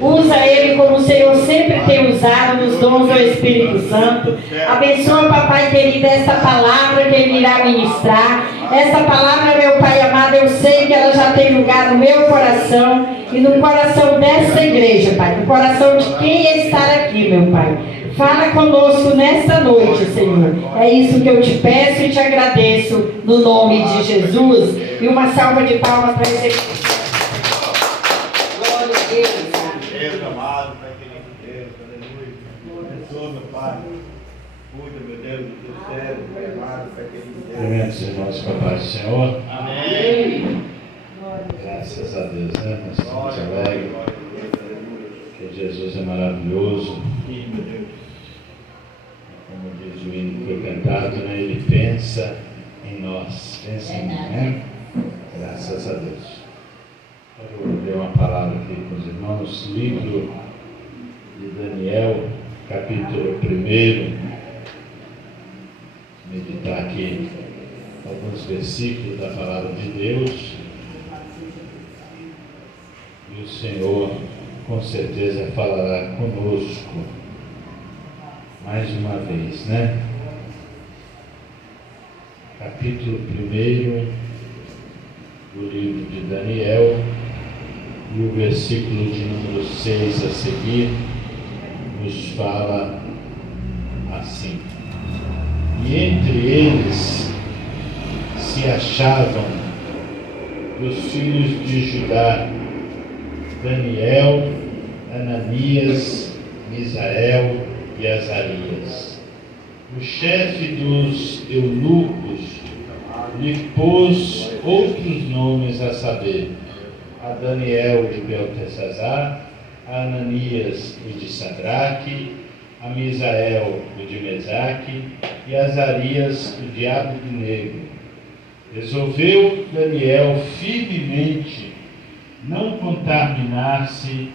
Usa ele como o Senhor sempre tem usado nos dons do Espírito Santo. Abençoa, papai querido, esta palavra que ele irá ministrar. Esta palavra, meu Pai amado, eu sei que ela já tem lugar no meu coração e no coração desta igreja, Pai, no coração de quem está aqui, meu Pai. Fala conosco nesta noite, Senhor. É isso que eu te peço e te agradeço no nome de Jesus. E uma salva de palmas para esse. Glória a Deus. Deus amado, Pai querido Deus, aleluia. Abençoa, meu Pai. Cuida, meu Deus, do teu servo, Pai amado, Pai querido Deus. Cumprimentos, irmãos, com a paz do Senhor. Amém. Graças a Deus, né? Nós estamos alegres, Glória a Deus, aleluia. porque Jesus é maravilhoso. Sim, meu Deus. Como diz o hino que foi cantado, né? Ele pensa em nós, pensa em mim, né? Graças a Deus. Quero ler uma palavra aqui com os irmãos, livro de Daniel, capítulo 1. Meditar aqui alguns versículos da palavra de Deus. E o Senhor com certeza falará conosco mais uma vez, né? Capítulo 1 do livro de Daniel, e o versículo de número 6 a seguir nos fala assim: e entre eles se achavam os filhos de Judá, Daniel, Ananias, Misael e Azarias. O chefe dos eunucos lhe pôs outros nomes, a saber, a Daniel de Beltesazar, a Ananias o de Sadraque, a Misael o de Mesaque e a Azarias o de Abednego. Resolveu Daniel firmemente não contaminar-se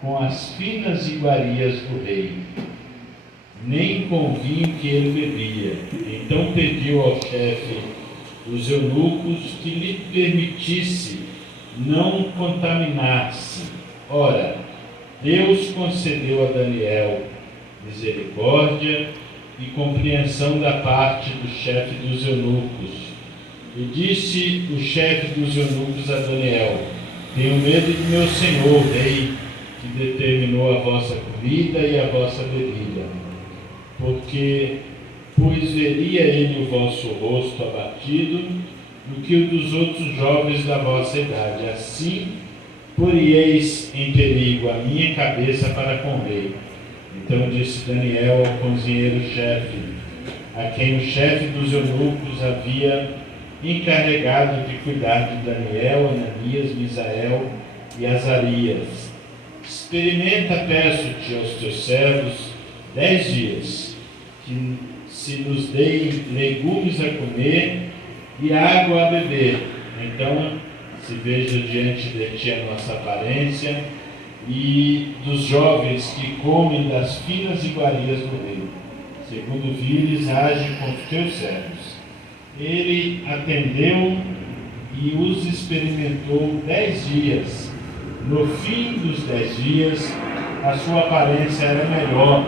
com as finas iguarias do rei, nem com o vinho que ele bebia. Então pediu ao chefe dos eunucos que lhe permitisse não contaminar-se. Ora, Deus concedeu a Daniel misericórdia e compreensão da parte do chefe dos eunucos. E disse o chefe dos eunucos a Daniel: tenho medo de meu senhor, rei, que determinou a vossa comida e a vossa bebida, pois veria ele o vosso rosto abatido do que o dos outros jovens da vossa idade. Assim, porieis em perigo a minha cabeça para com o rei. Então disse Daniel ao cozinheiro-chefe, a quem o chefe dos eunucos havia encarregado de cuidar de Daniel, Ananias, Misael e Azarias: experimenta, peço-te, aos teus servos 10 dias, que se nos deem legumes a comer e água a beber. Então se veja diante de ti a nossa aparência e dos jovens que comem das finas iguarias do rei. Segundo vires, age com os teus servos. Ele atendeu e os experimentou 10 dias. No fim dos 10 dias, a sua aparência era melhor.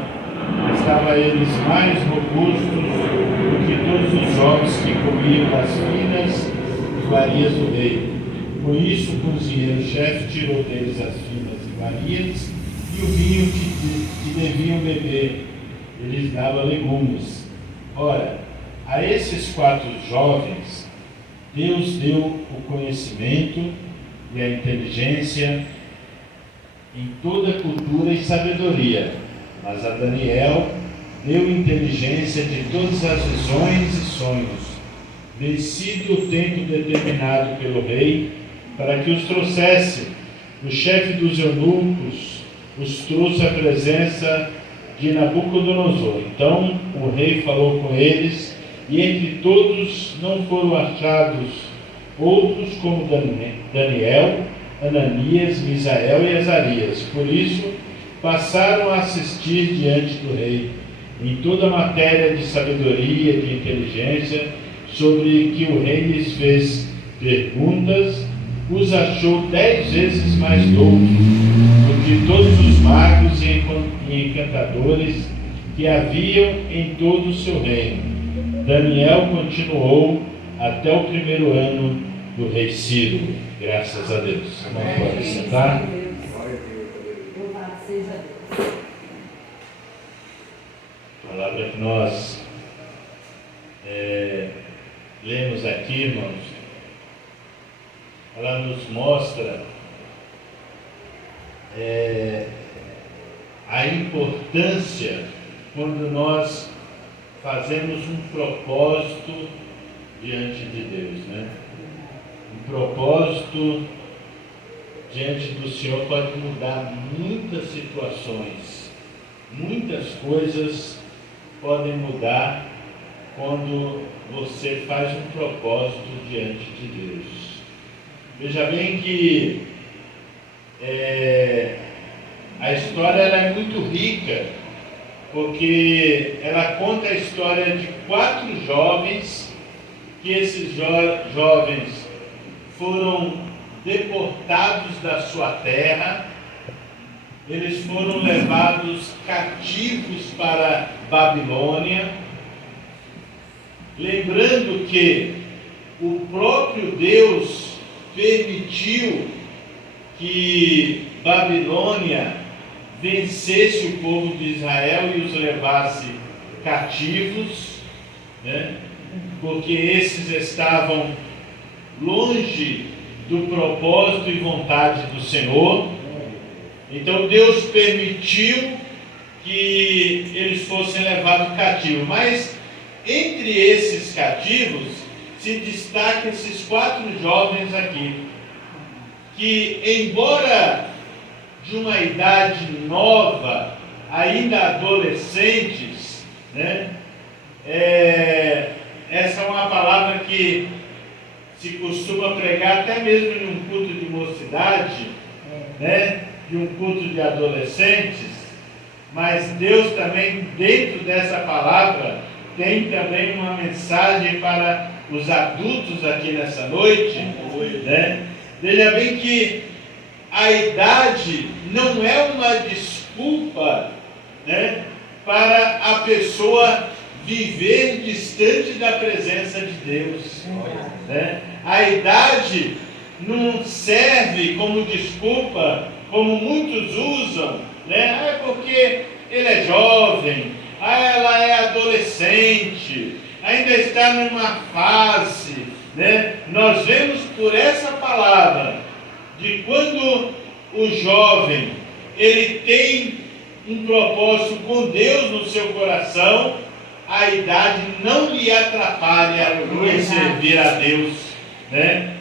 Estavam eles mais robustos do que todos os jovens que comiam das finas iguarias do rei. Por isso o cozinheiro-chefe tirou deles as finas iguarias e o vinho que deviam beber. Eles davam legumes. Ora, a esses 4 jovens, Deus deu o conhecimento e a inteligência em toda cultura e sabedoria, mas a Daniel deu inteligência de todas as visões e sonhos, vencido o tempo determinado pelo rei, para que os trouxesse. O chefe dos eunucos os trouxe à presença de Nabucodonosor. Então o rei falou com eles, e entre todos não foram achados outros como Daniel, Ananias, Misael e Azarias. Por isso passaram a assistir diante do rei em toda a matéria de sabedoria e de inteligência, sobre que o rei lhes fez perguntas, os achou 10 vezes mais doutos de todos os magos e encantadores que haviam em todo o seu reino. Daniel continuou até o primeiro ano do rei Ciro. Graças a Deus. Não pode sentar. A palavra que nós lemos aqui, irmãos, ela nos mostra a importância quando nós fazemos um propósito diante de Deus, né? Um propósito diante do Senhor pode mudar muitas situações, muitas coisas podem mudar quando você faz um propósito diante de Deus. Veja bem que a história ela é muito rica, porque ela conta a história de 4 jovens, que esses jovens foram deportados da sua terra, eles foram levados cativos para Babilônia, lembrando que o próprio Deus permitiu que Babilônia vencesse o povo de Israel e os levasse cativos, né? Porque esses estavam longe do propósito e vontade do Senhor. Então Deus permitiu que eles fossem levados cativos, mas entre esses cativos se destacam esses 4 jovens aqui, que embora de uma idade nova, ainda adolescentes, né? Essa é uma palavra que se costuma pregar até mesmo em um culto de mocidade, né? De um culto de adolescentes, mas Deus também, dentro dessa palavra, tem também uma mensagem para os adultos aqui nessa noite, né? Veja bem que a idade não é uma desculpa, né, para a pessoa viver distante da presença de Deus, né? A idade não serve como desculpa, como muitos usam, né? Porque ele é jovem, ela é adolescente, ainda está numa fase, né? Nós vemos por essa palavra de quando o jovem ele tem um propósito com Deus no seu coração, a idade não lhe atrapalha em servir a Deus, né?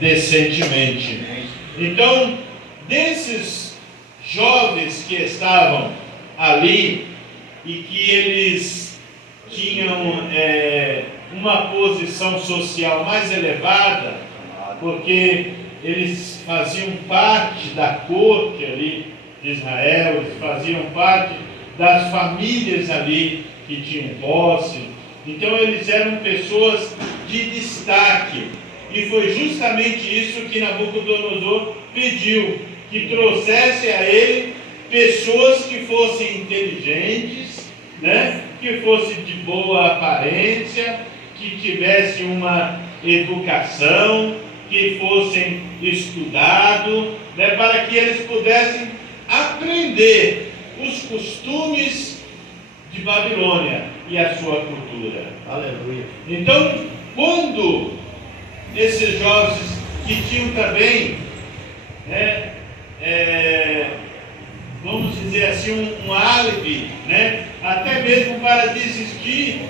Decentemente. Então, desses jovens que estavam ali e que eles tinham uma posição social mais elevada, porque eles faziam parte da corte ali de Israel, eles faziam parte das famílias ali que tinham posse, então eles eram pessoas de destaque, e foi justamente isso que Nabucodonosor pediu, que trouxesse a ele pessoas que fossem inteligentes, né? Que fossem de boa aparência, que tivessem uma educação, que fossem estudados, né? Para que eles pudessem aprender os costumes de Babilônia e a sua cultura. Aleluia. Então, quando esses jovens que tinham também, né, vamos dizer assim, um álibi, né, até mesmo para desistir,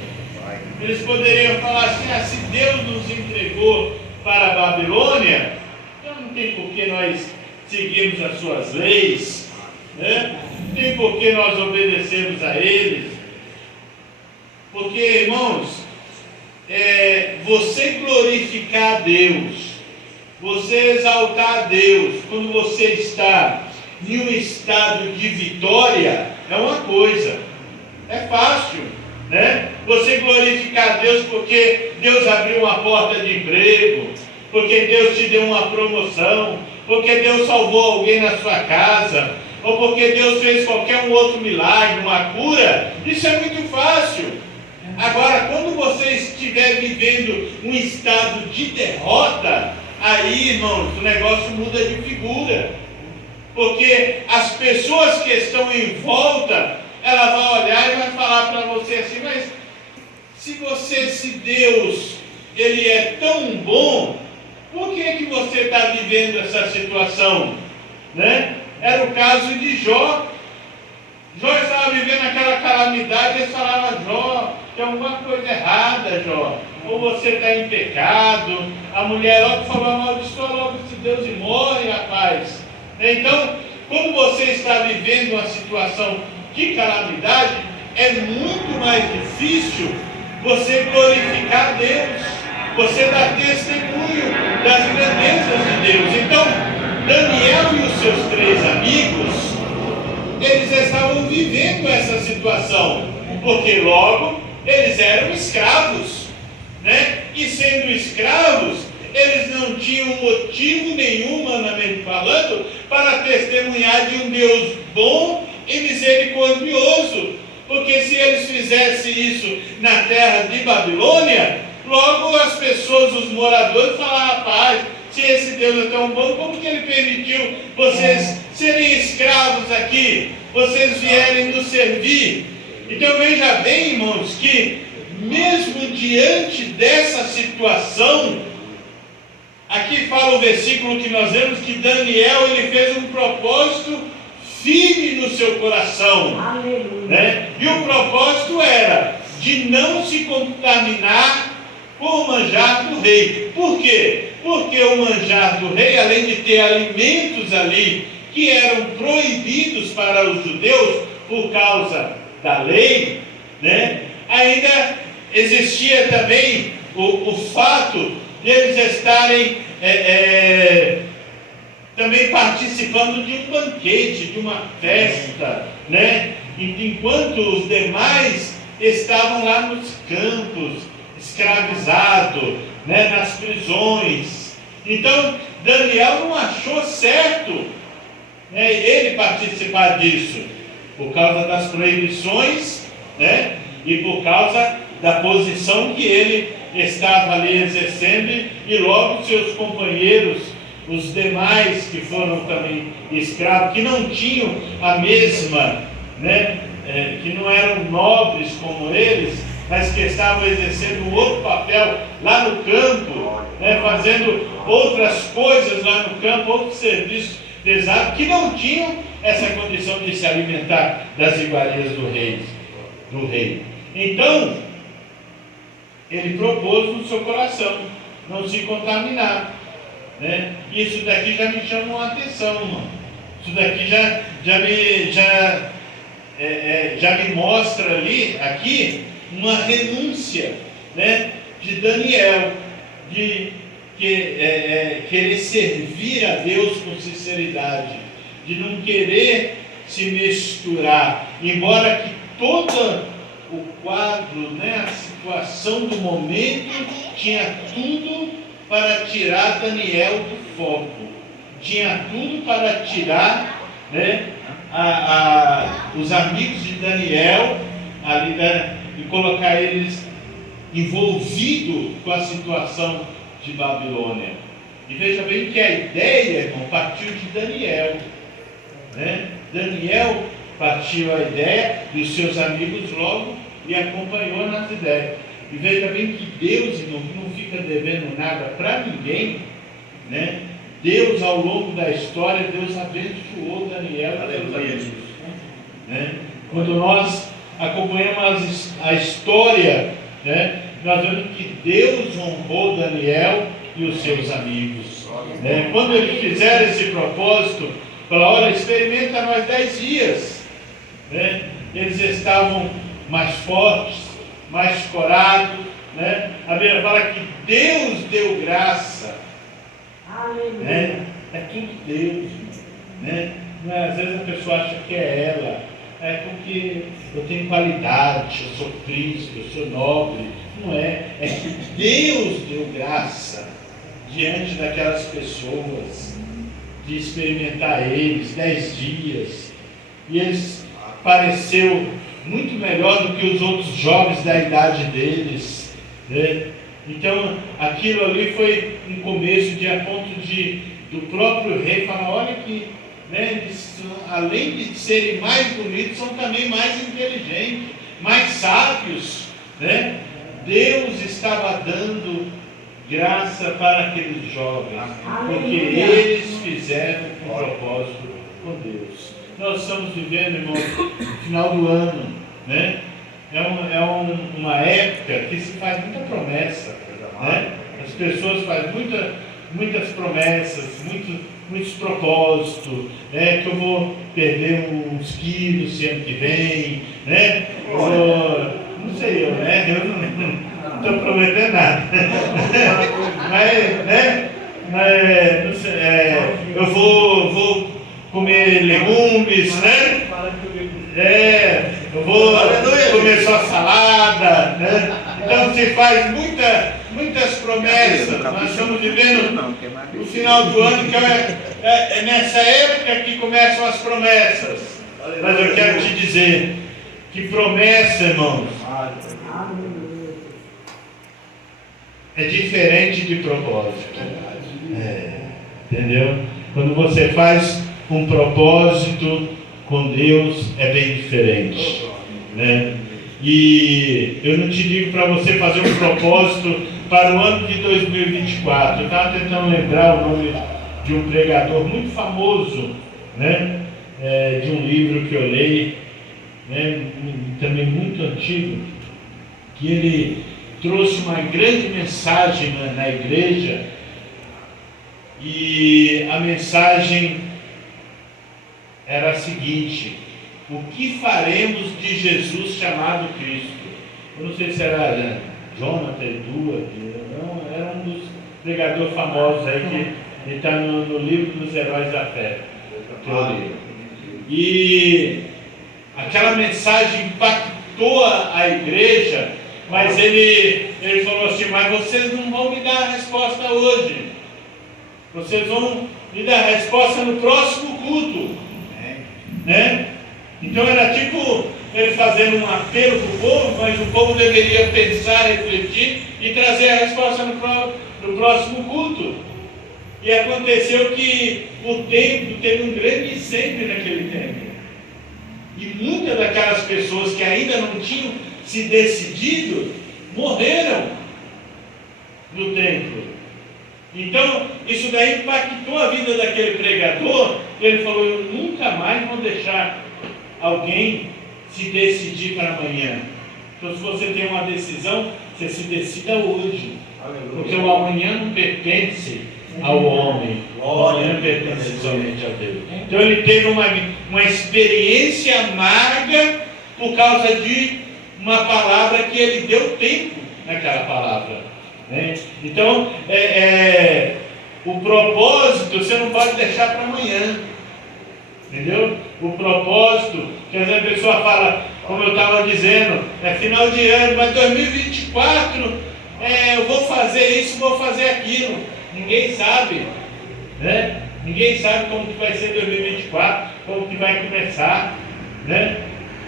eles poderiam falar assim: se Deus nos entregou para a Babilônia, então não tem por que nós seguirmos as suas leis, né? Não tem por que nós obedecermos a eles, porque, irmãos, você glorificar a Deus, você exaltar a Deus, quando você está em um estado de vitória, é uma coisa, é fácil, né? Você glorificar a Deus porque Deus abriu uma porta de emprego, porque Deus te deu uma promoção, porque Deus salvou alguém na sua casa, ou porque Deus fez qualquer um outro milagre, uma cura, isso é muito fácil. Agora, quando você estiver vivendo um estado de derrota, aí, irmãos, o negócio muda de figura. Porque as pessoas que estão em volta, ela vai olhar e vai falar para você assim, mas se Deus, Ele é tão bom, por que você está vivendo essa situação? Né? Era o caso de Jó. Jó estava vivendo aquela calamidade e eles falavam, Jó, tem alguma coisa errada, Jó. Ou você está em pecado. A mulher logo falou, amaldiçoa logo esse Deus e morre, rapaz. Então, quando você está vivendo uma situação de calamidade, é muito mais difícil você glorificar Deus, você dar testemunho das grandezas de Deus. Então, Daniel e os seus 3 amigos, eles estavam vivendo essa situação, porque logo eles eram escravos, né? E sendo escravos, eles não tinham motivo nenhum, humanamente falando, para testemunhar de um Deus bom e misericordioso, porque se eles fizessem isso na terra de Babilônia, logo as pessoas, os moradores, falavam, rapaz, se esse Deus é tão bom, como que Ele permitiu vocês serem escravos aqui, vocês vierem nos servir? Então veja bem, irmãos, que mesmo diante dessa situação, aqui fala o versículo que nós vemos que Daniel, ele fez um propósito firme no seu coração, né? E o propósito era de não se contaminar com o manjar do rei. Por quê? Porque o manjar do rei, além de ter alimentos ali que eram proibidos para os judeus por causa da lei, né? Ainda existia também o fato de eles estarem também participando de um banquete, de uma festa, né? Enquanto os demais estavam lá nos campos, escravizados, né? Nas prisões. Então, Daniel não achou certo, né, ele participar disso, por causa das proibições, né? E por causa da posição que ele estava ali exercendo, e logo seus companheiros, os demais que foram também escravos, que não tinham a mesma, né, que não eram nobres como eles, mas que estavam exercendo outro papel lá no campo, né, fazendo outras coisas lá no campo, outros serviços pesados, que não tinham essa condição de se alimentar das iguarias do rei. Então, ele propôs no seu coração não se contaminar, né? Isso daqui já me chama a atenção, irmão. Isso daqui já me mostra aqui uma renúncia, né, de Daniel, de querer servir a Deus com sinceridade, de não querer se misturar, embora que todo o quadro, né, a situação do momento tinha tudo para tirar Daniel do foco, tinha tudo para tirar, né, os amigos de Daniel ali, né, e colocar eles envolvidos com a situação de Babilônia. E veja bem que a ideia, irmão, partiu de Daniel, né? Daniel partiu a ideia e os seus amigos logo e acompanhou nas ideias. E veja bem que Deus, irmão, não fica devendo nada para ninguém, né? Deus, ao longo da história, Deus abençoou Daniel e seus amigos, né? Quando nós acompanhamos a história, né, nós vemos que Deus honrou Daniel e os seus amigos, né? Quando eles fizeram esse propósito, falaram, olha, experimenta nós 10 dias, né? Eles estavam mais fortes, mais corados, né? A Bíblia fala que Deus deu graça, né? É tudo Deus, né? Não é, às vezes a pessoa acha que é ela, é porque eu tenho qualidade, eu sou príncipe, eu sou nobre. Não é, é que Deus deu graça diante daquelas pessoas, de experimentar eles, 10 dias, e eles pareceu muito melhor do que os outros jovens da idade deles, né? Então aquilo ali foi um começo de a ponto do próprio rei falar, olha que, né, além de serem mais bonitos, são também mais inteligentes, mais sábios, né? Deus estava dando graça para aqueles jovens, porque eles fizeram um propósito com Deus. Nós estamos vivendo, irmão, no final do ano, né? Uma época que se faz muita promessa, né? As pessoas fazem muitas promessas, muitos propósitos, né? Que eu vou perder uns quilos ano que vem, né? Não sei eu, né? Eu não estou prometendo nada. Mas não sei, eu vou comer legumes, né? Eu vou comer só salada, né? Então se faz muitas promessas. Nós estamos vivendo o final do ano, que é nessa época que começam as promessas. Mas eu quero te dizer que promessa, irmãos, é diferente de propósito. Entendeu? Quando você faz um propósito com Deus, é bem diferente, né? E eu não te digo para você fazer um propósito para o ano de 2024. Eu estava tentando lembrar o nome de um pregador muito famoso, né? De um livro que eu leio, né? Também muito antigo, que ele trouxe uma grande mensagem na igreja, e a mensagem era a seguinte: o que faremos de Jesus chamado Cristo? Eu não sei se era Jonathan Edward, não, era um dos pregadores famosos aí, que ele está no livro dos Heróis da Fé, que eu li. E aquela mensagem impactou a igreja, mas ele falou assim: mas vocês não vão me dar a resposta hoje, vocês vão me dar a resposta no próximo culto, né? Então era tipo ele fazendo um apelo para o povo, mas o povo deveria pensar, refletir e trazer a resposta no próximo culto. E aconteceu que o templo teve um grande incêndio naquele templo, e muitas daquelas pessoas que ainda não tinham se decidido morreram no templo. Então isso daí impactou a vida daquele pregador. Ele falou: eu nunca mais vou deixar alguém se decidir para amanhã. Então, se você tem uma decisão, você se decida hoje. Aleluia. Porque o amanhã não pertence ao homem, o amanhã pertence somente a Deus. Então ele teve uma experiência amarga por causa de uma palavra que ele deu tempo naquela palavra, né? Então o propósito você não pode deixar para amanhã, entendeu? O propósito, que às vezes a pessoa fala, como eu estava dizendo, é final de ano, mas 2024 eu vou fazer isso, vou fazer aquilo. Ninguém sabe, né? Ninguém sabe como que vai ser 2024, como que vai começar, né?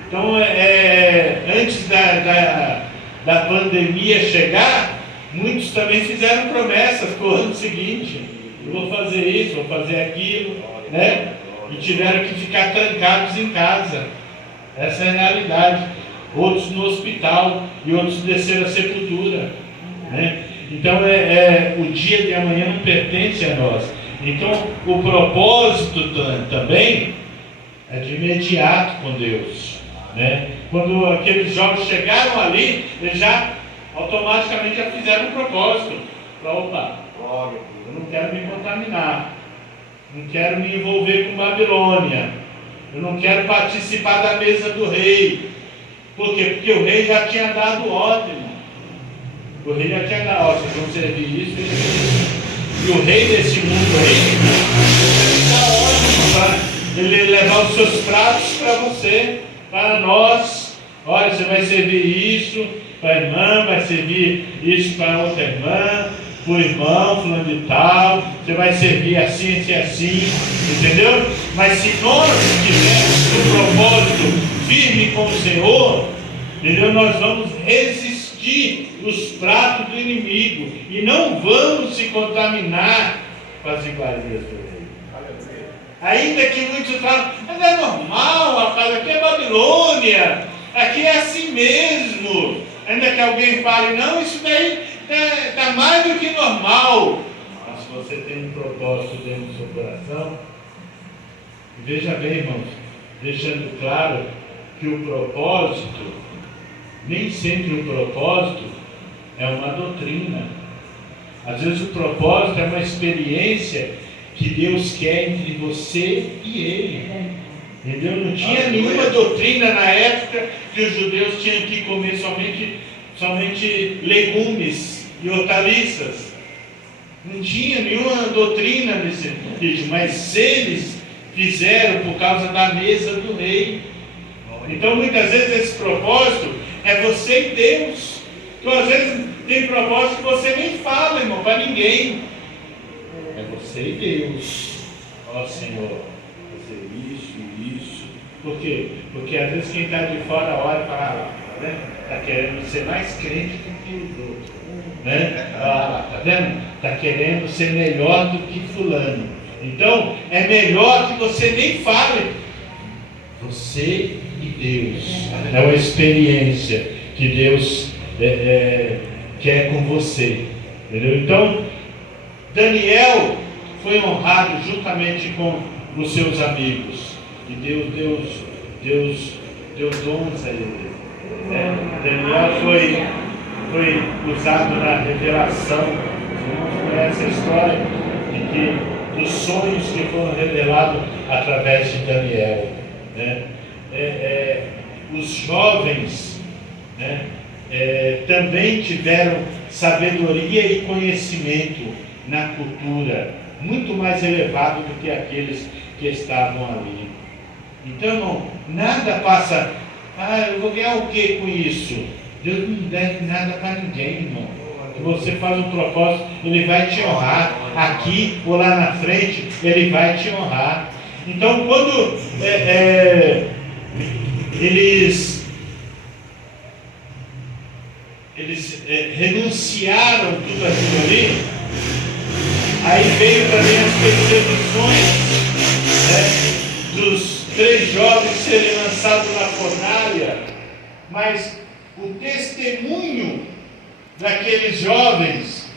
Então antes da pandemia chegar, muitos também fizeram promessas para o ano seguinte: eu vou fazer isso, vou fazer aquilo, né? E tiveram que ficar trancados em casa. Essa é a realidade. Outros no hospital e outros desceram a sepultura, né? Então o dia de amanhã não pertence a nós. Então o propósito também é de imediato com Deus, né? Quando aqueles jovens chegaram ali, eles já automaticamente já fizeram um propósito. Opa, eu não quero me contaminar, não quero me envolver com Babilônia, eu não quero participar da mesa do rei. Por quê? Porque o rei já tinha dado ordem. O rei já tinha dado ordem: vocês vão servir isso e isso. E o rei desse mundo aí dá ordem para ele levar os seus pratos para você, para nós. Olha, você vai servir isso para a irmã, vai servir isso para outra irmã, para o irmão, fulano de tal, você vai servir assim, assim, assim, entendeu? Mas se nós tivermos um propósito firme com o Senhor, entendeu? Nós vamos resistir os pratos do inimigo e não vamos se contaminar com as iguarias do rei. Ainda que muitos falam, mas é normal, rapaz, aqui é Babilônia, aqui é assim mesmo. Ainda que alguém fale, não, isso daí está mais do que normal. Mas se você tem um propósito dentro do seu coração, veja bem, irmãos, deixando claro que o propósito, nem sempre o propósito é uma doutrina. Às vezes o propósito é uma experiência que Deus quer entre você e ele. Entendeu? Não tinha nenhuma doutrina na época que os judeus tinham que comer somente legumes e hortaliças. Não tinha nenhuma doutrina nesse sentido, mas eles fizeram por causa da mesa do rei. Então muitas vezes esse propósito é você e Deus. Então às vezes tem propósito que você nem fala, irmão, para ninguém. É você e Deus. Ó Senhor, fazer isso. Por quê? Porque às vezes quem está de fora olha e fala, tá vendo? Está querendo ser mais crente do que os outros. Né? Tá vendo? Está querendo ser melhor do que fulano. Então, é melhor que você nem fale. Você e Deus. É uma experiência que Deus quer com você. Entendeu? Então, Daniel foi honrado juntamente com os seus amigos. E Deus deu dons a ele. Daniel foi usado na revelação. Os irmãos conhecem a história dos sonhos que foram revelados através de Daniel. Né? Os jovens, né, também tiveram sabedoria e conhecimento na cultura, muito mais elevado do que aqueles que estavam ali. Então, irmão, nada passa, eu vou ganhar o que com isso? Deus não deve nada para ninguém, irmão. Se você faz um propósito, Ele vai te honrar. Aqui ou lá na frente, Ele vai te honrar. Então, quando eles renunciaram tudo aquilo ali, aí veio também as perseguições, dos 3 jovens serem lançados na fornalha, mas o testemunho daqueles jovens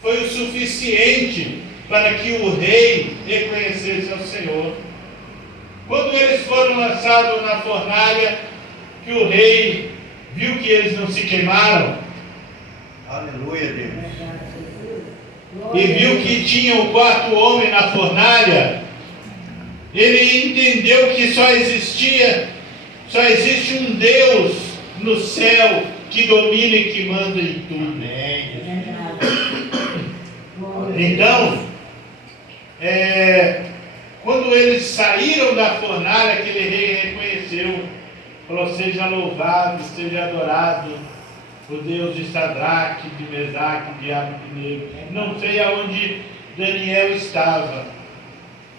foi o suficiente para que o rei reconhecesse ao Senhor. Quando eles foram lançados na fornalha, que o rei viu que eles não se queimaram, aleluia, Deus, e viu que tinha o 4º homem na fornalha, ele entendeu que só existe um Deus no céu que domina e que manda em tudo. Então, quando eles saíram da fornalha, aquele rei reconheceu, falou: seja louvado, seja adorado o Deus de Sadraque, de Mesaque, de Abednego. Não sei aonde Daniel estava,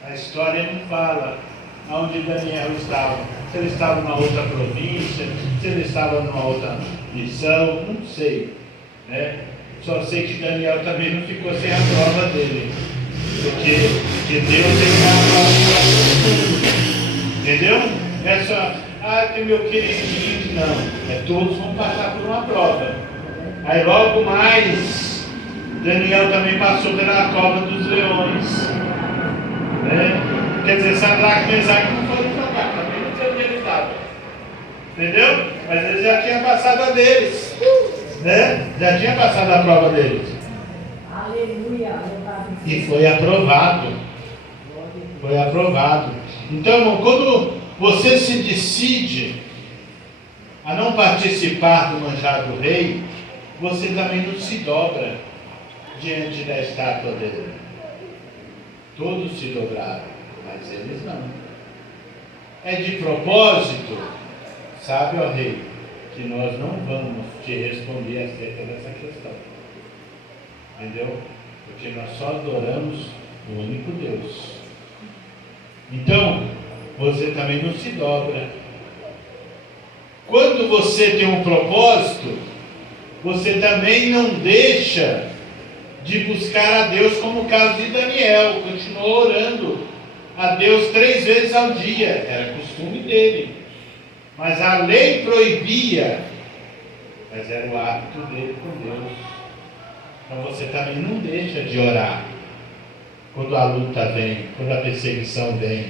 a história não fala aonde Daniel estava, se ele estava numa outra província, se ele estava numa outra missão, não sei, né? Só sei que Daniel também não ficou sem a prova dele, porque Deus estava, entendeu? É só, tem meu queridinho, não, todos vão passar por uma prova. Aí logo mais Daniel também passou pela cova dos leões, né? Quer dizer, Sadraque e Mesaque não foram jogar, também não sei onde eles estavam, entendeu? Mas eles já tinham passado a deles, né? Já tinha passado a prova deles. Aleluia. E foi aprovado. Foi aprovado. Então, irmão, quando você se decide a não participar do manjar do rei, você também não se dobra diante da estátua dele. Todos se dobraram, mas eles não. É de propósito, sabe, ó rei, que nós não vamos te responder acerca dessa questão. Entendeu? Porque nós só adoramos o único Deus. Então, você também não se dobra. Quando você tem um propósito, você também não deixa de buscar a Deus, como o caso de Daniel. Continuou orando a Deus 3 vezes ao dia, era costume dele. Mas a lei proibia, mas era o hábito dele com Deus. Então você também não deixa de orar quando a luta vem, quando a perseguição vem.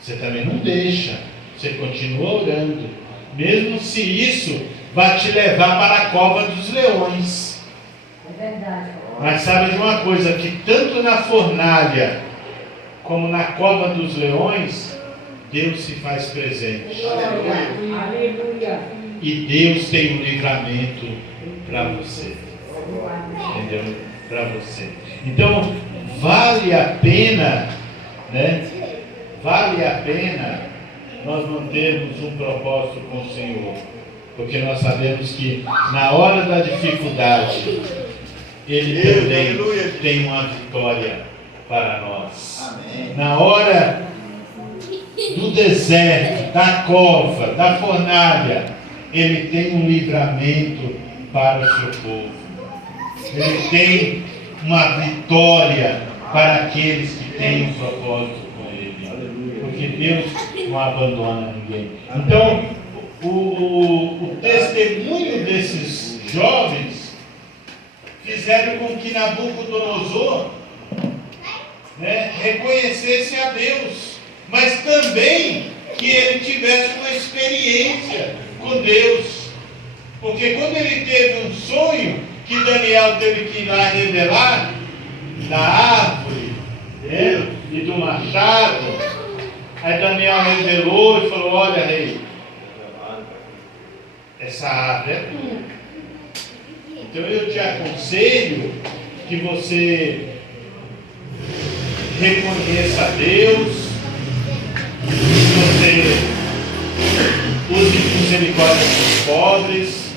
Você também não deixa, você continua orando, mesmo se isso vai te levar para a cova dos leões. É verdade. Mas sabe de uma coisa, que tanto na fornalha como na cova dos leões, Deus se faz presente. Aleluia. E Deus tem um livramento para você. Entendeu? Para você. Então, vale a pena, né? Vale a pena nós mantermos um propósito com o Senhor. Porque nós sabemos que na hora da dificuldade, Ele também tem uma vitória para nós. Amém. Na hora do deserto, da cova, da fornalha, Ele tem um livramento para o seu povo. Ele tem uma vitória para aqueles que têm um propósito com Ele. Porque Deus não abandona ninguém. Então, o testemunho desses jovens fizeram com que Nabucodonosor, né, reconhecesse a Deus, mas também que ele tivesse uma experiência com Deus. Porque quando ele teve um sonho, que Daniel teve que ir lá revelar, da árvore, né, e do machado, aí Daniel revelou e falou: olha, rei, essa árvore é tua. Então eu te aconselho que você reconheça a Deus, que você use misericórdia dos pobres,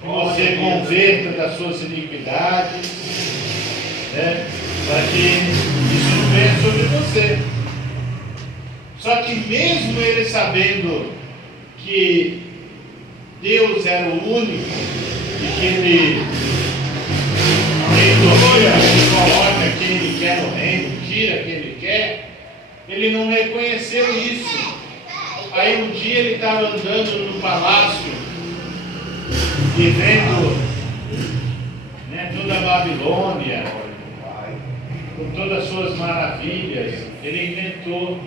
que você converta das suas iniquidades, né, para que isso não venha sobre você. Só que mesmo ele sabendo que Deus era o único e que Ele coloca quem Ele quer no reino, tira quem Ele quer, ele não reconheceu isso. Aí um dia ele estava andando no palácio e vendo, né, toda a Babilônia, com todas as suas maravilhas. Ele inventou,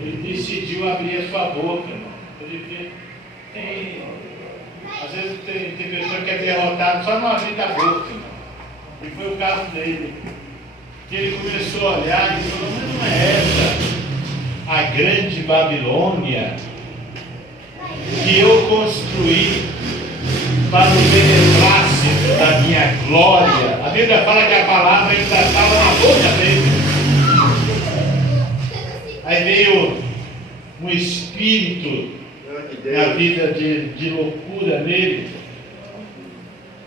ele decidiu abrir a sua boca. Às vezes tem pessoa que é derrotada só não abrir a boca. E foi o caso dele. Que ele começou a olhar e falou: mas não é essa a grande Babilônia que eu construí para o beneplácito da minha glória? A Bíblia fala que a palavra ainda estava na boca dele. Aí veio um espírito na vida de loucura nele,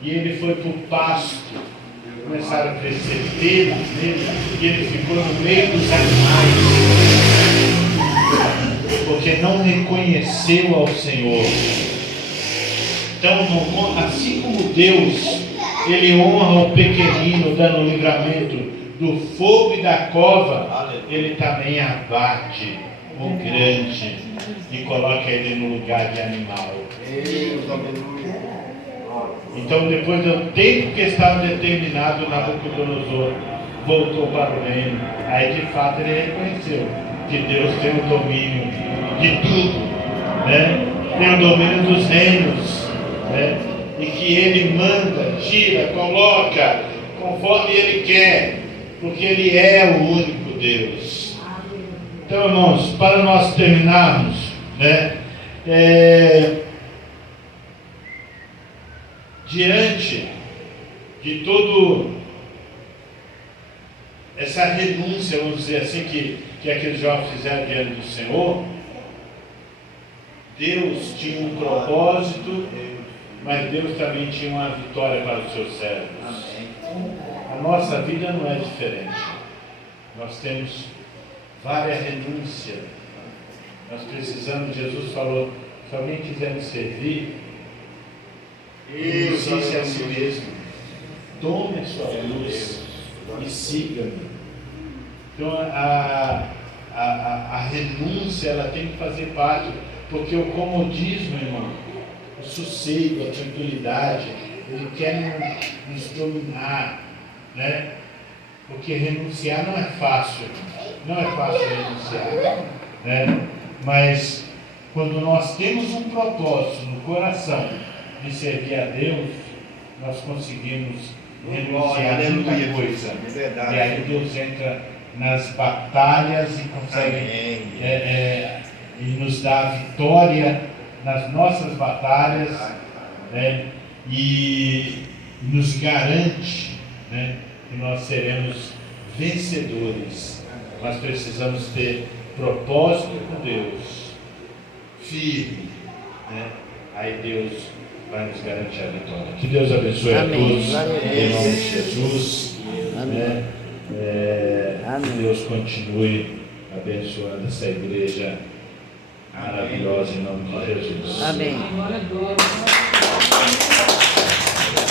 e ele foi para o pasto. Começaram a crescer pelos nele, e ele ficou no meio dos animais, porque não reconheceu ao Senhor. Então, assim como Deus, Ele honra o pequenino, dando o livramento do fogo e da cova, Ele também abate o grande e coloca ele no lugar de animal. Então, depois do tempo que estava determinado, Nabucodonosor voltou para o reino. Aí, de fato, ele reconheceu que Deus tem o domínio de tudo, né? Tem o domínio dos reinos, né? E que Ele manda, tira, coloca conforme Ele quer, porque Ele é o único Deus. Então, irmãos, para nós terminarmos, né? Diante de todo essa renúncia, vamos dizer assim, que aqueles jovens fizeram diante do Senhor, Deus tinha um propósito mas Deus também tinha uma vitória para os seus servos. Amém. A nossa vida não é diferente. Nós temos várias renúncias. Nós precisamos, Jesus falou, se alguém quiser me servir, renuncie-se a si mesmo. Tome a sua cruz e siga-me. Então a renúncia ela tem que fazer parte, porque o comodismo, irmão, o sossego, a tranquilidade, ele quer nos dominar, né? Porque renunciar não é fácil, não é fácil renunciar, né? Mas quando nós temos um propósito no coração de servir a Deus, nós conseguimos renunciar a muita coisa. E aí Deus entra nas batalhas e consegue e nos dá a vitória nas nossas batalhas, né? E nos garante, né, que nós seremos vencedores. Nós precisamos ter propósito com Deus, firme, né? Aí Deus vai nos garantir a vitória. Que Deus abençoe a todos, em nome de Jesus. Né? Que Deus continue abençoando essa igreja maravilhosa em nome de Jesus. Amém.